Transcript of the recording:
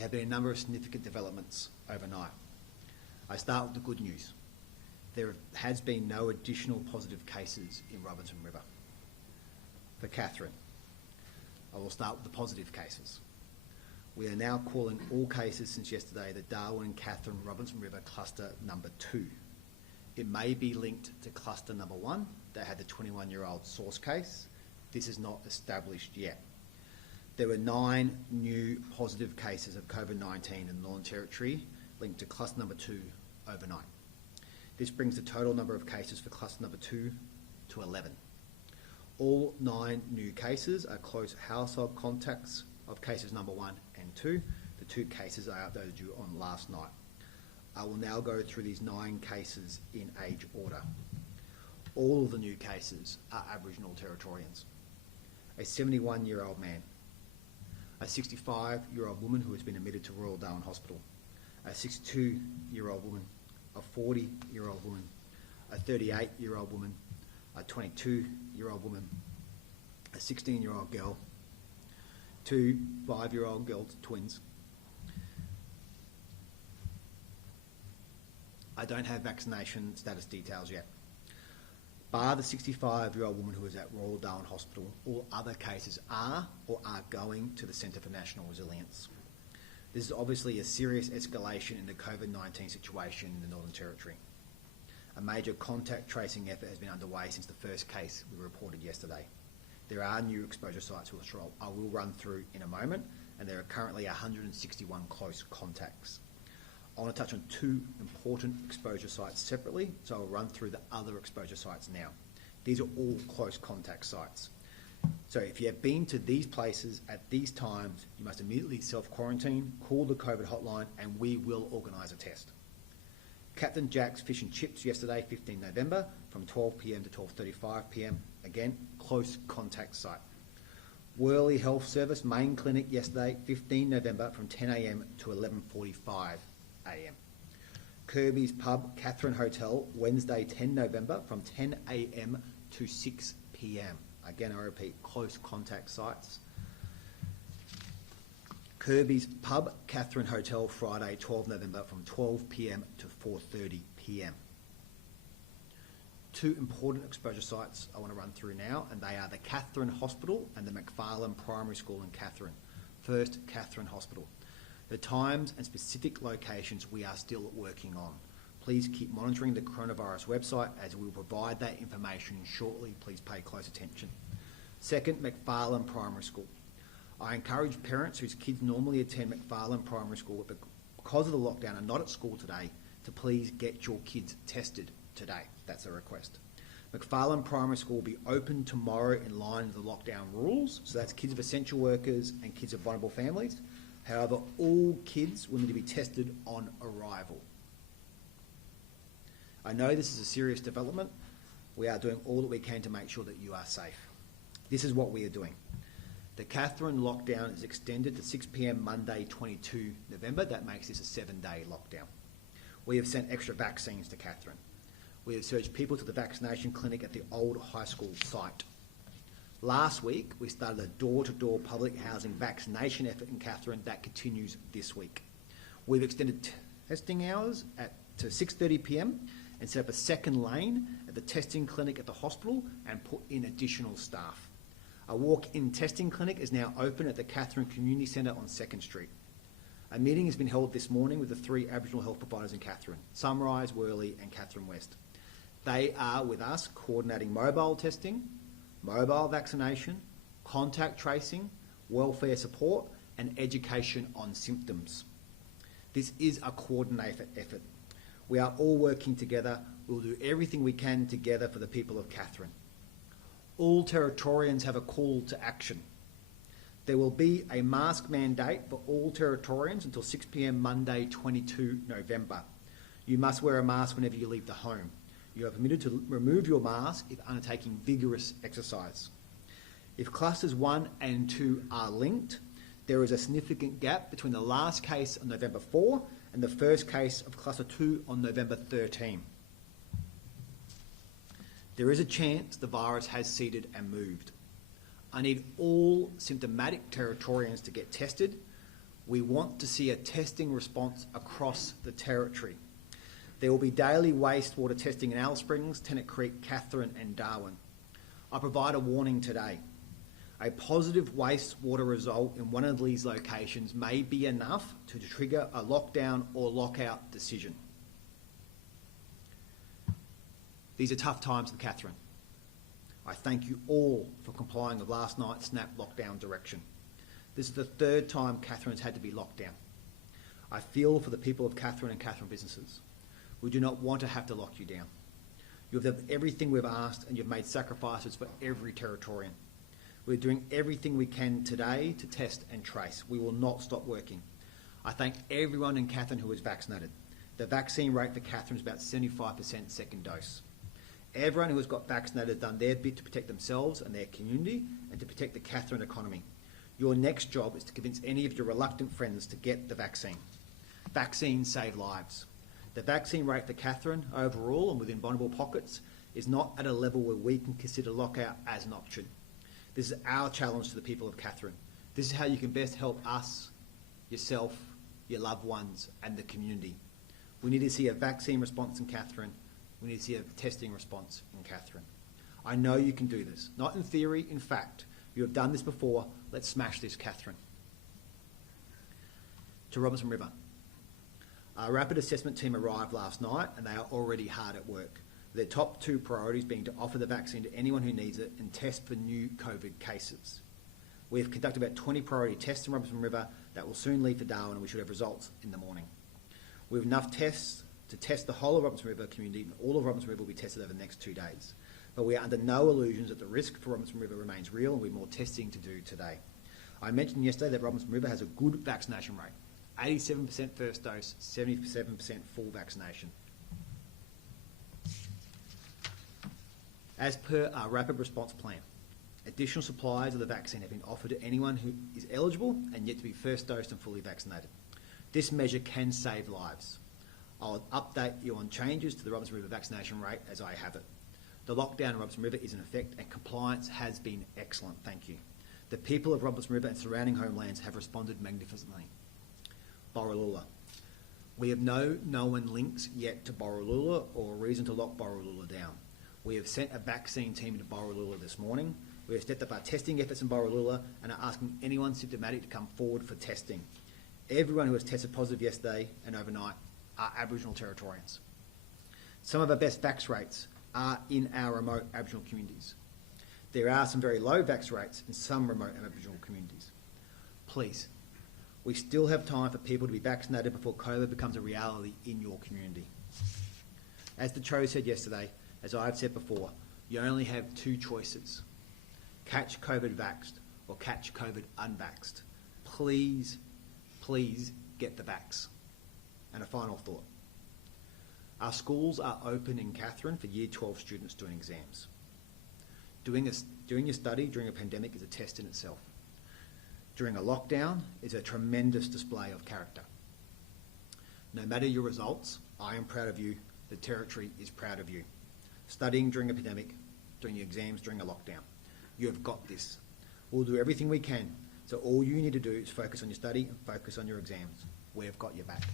There have been a number of significant developments overnight. I start with the good news. There has been no additional positive cases in Robinson River. For Katherine, I will start with the positive cases. We are now calling all cases since yesterday the Darwin and Katherine Robinson River cluster number 2. It may be linked to cluster number 1 that had the 21-year-old source case. This is not established yet. There were 9 new positive cases of COVID-19 in the Northern Territory linked to cluster number 2 overnight. This brings the total number of cases for cluster number 2 to 11. All 9 new cases are close household contacts of cases number 1 and 2. The 2 cases I updated you on last night. I will now go through these 9 cases in age order. All of the new cases are Aboriginal Territorians. A 71-year-old man, a 65-year-old woman who has been admitted to Royal Darwin Hospital, a 62-year-old woman, a 40-year-old woman, a 38-year-old woman, a 22-year-old woman, a 16-year-old girl, 2 5-year-old girls, twins. I don't have vaccination status details yet. Bar the 65-year-old woman who is at Royal Darwin Hospital, all other cases are or are going to the Centre for National Resilience. This is obviously a serious escalation in the COVID-19 situation in the Northern Territory. A major contact tracing effort has been underway since the first case we reported yesterday. There are new exposure sites which I will run through in a moment, and there are currently 161 close contacts. I want to touch on 2 important exposure sites separately, so I'll run through the other exposure sites now. These are all close contact sites. So if you have been to these places at these times, you must immediately self-quarantine, call the COVID hotline, and we will organise a test. Captain Jack's Fish and Chips yesterday, 15 November, from 12 p.m. to 12:35 p.m. Again, close contact site. Worley Health Service main clinic yesterday, 15 November, from 10 a.m. to 11:45 a.m. Kirby's Pub, Katherine Hotel, Wednesday, 10 November, from 10 a.m. to 6 p.m. Again, I repeat, close contact sites. Kirby's Pub, Katherine Hotel, Friday, 12 November, from 12 p.m. to 4:30 p.m. 2 important exposure sites I want to run through now, and they are the Katherine Hospital and the McFarlane Primary School in Katherine. First, Katherine Hospital. The times and specific locations we are still working on. Please keep monitoring the coronavirus website as we will provide that information shortly. Please pay close attention. Second, McFarlane Primary School. I encourage parents whose kids normally attend McFarlane Primary School but because of the lockdown are not at school today to please get your kids tested today. That's a request. McFarlane Primary School will be open tomorrow in line with the lockdown rules. So that's kids of essential workers and kids of vulnerable families. However, all kids will need to be tested on arrival. I know this is a serious development. We are doing all that we can to make sure that you are safe. This is what we are doing. The Katherine lockdown is extended to 6 p.m. Monday, 22 November. That makes this a 7-day lockdown. We have sent extra vaccines to Katherine. We have surged people to the vaccination clinic at the old high school site. Last week, we started a door-to-door public housing vaccination effort in Katherine that continues this week. We've extended testing hours to 6:30 p.m. and set up a second lane at the testing clinic at the hospital and put in additional staff. A walk-in testing clinic is now open at the Katherine Community Centre on 2nd Street. A meeting has been held this morning with the 3 Aboriginal health providers in Katherine, Sunrise, Worley and Katherine West. They are with us coordinating mobile testing, mobile vaccination, contact tracing, welfare support and education on symptoms. This is a coordinated effort. We are all working together. We'll do everything we can together for the people of Katherine. All Territorians have a call to action. There will be a mask mandate for all Territorians until 6 p.m. Monday, 22 November. You must wear a mask whenever you leave the home. You are permitted to remove your mask if undertaking vigorous exercise. If clusters 1 and 2 are linked, there is a significant gap between the last case on November 4 and the first case of cluster 2 on November 13. There is a chance the virus has seeded and moved. I need all symptomatic Territorians to get tested. We want to see a testing response across the Territory. There will be daily wastewater testing in Alice Springs, Tennant Creek, Katherine and Darwin. I provide a warning today. A positive wastewater result in one of these locations may be enough to trigger a lockdown or lockout decision. These are tough times for Katherine. I thank you all for complying with last night's snap lockdown direction. This is the third time Katherine's had to be locked down. I feel for the people of Katherine and Katherine businesses. We do not want to have to lock you down. You have done everything we've asked and you've made sacrifices for every Territorian. We're doing everything we can today to test and trace. We will not stop working. I thank everyone in Katherine who is vaccinated. The vaccine rate for Katherine is about 75% second dose. Everyone who has got vaccinated has done their bit to protect themselves and their community and to protect the Katherine economy. Your next job is to convince any of your reluctant friends to get the vaccine. Vaccines save lives. The vaccine rate for Katherine overall and within vulnerable pockets is not at a level where we can consider lockout as an option. This is our challenge to the people of Katherine. This is how you can best help us, yourself, your loved ones and the community. We need to see a vaccine response in Katherine. We need to see a testing response in Katherine. I know you can do this. Not in theory, in fact. You have done this before. Let's smash this, Katherine. To Robinson River. Our rapid assessment team arrived last night and they are already hard at work. Their top two priorities being to offer the vaccine to anyone who needs it and test for new COVID cases. We have conducted about 20 priority tests in Robinson River that will soon leave for Darwin and we should have results in the morning. We have enough tests to test the whole of Robinson River community and all of Robinson River will be tested over the next 2 days. But we are under no illusions that the risk for Robinson River remains real and we have more testing to do today. I mentioned yesterday that Robinson River has a good vaccination rate. 87% first dose, 77% full vaccination. As per our rapid response plan, additional supplies of the vaccine have been offered to anyone who is eligible and yet to be first dosed and fully vaccinated. This measure can save lives. I'll update you on changes to the Robinson River vaccination rate as I have it. The lockdown in Robinson River is in effect and compliance has been excellent, thank you. The people of Robinson River and surrounding homelands have responded magnificently. Borroloola. We have no known links yet to Borroloola or a reason to lock Borroloola down. We have sent a vaccine team to Borroloola this morning. We have stepped up our testing efforts in Borroloola and are asking anyone symptomatic to come forward for testing. Everyone who was tested positive yesterday and overnight are Aboriginal Territorians. Some of our best vax rates are in our remote Aboriginal communities. There are some very low vax rates in some remote Aboriginal communities. Please, we still have time for people to be vaccinated before COVID becomes a reality in your community. As the Cho said yesterday, as I've said before, you only have two choices. Catch COVID vaxxed or catch COVID unvaxxed. Please, please get the vax. And a final thought. Our schools are open in Katherine for Year 12 students doing exams. Doing your study during a pandemic is a test in itself. During a lockdown is a tremendous display of character. No matter your results, I am proud of you. The Territory is proud of you. Studying during a pandemic, doing your exams during a lockdown. You have got this. We'll do everything we can. So all you need to do is focus on your study and focus on your exams. We have got your back.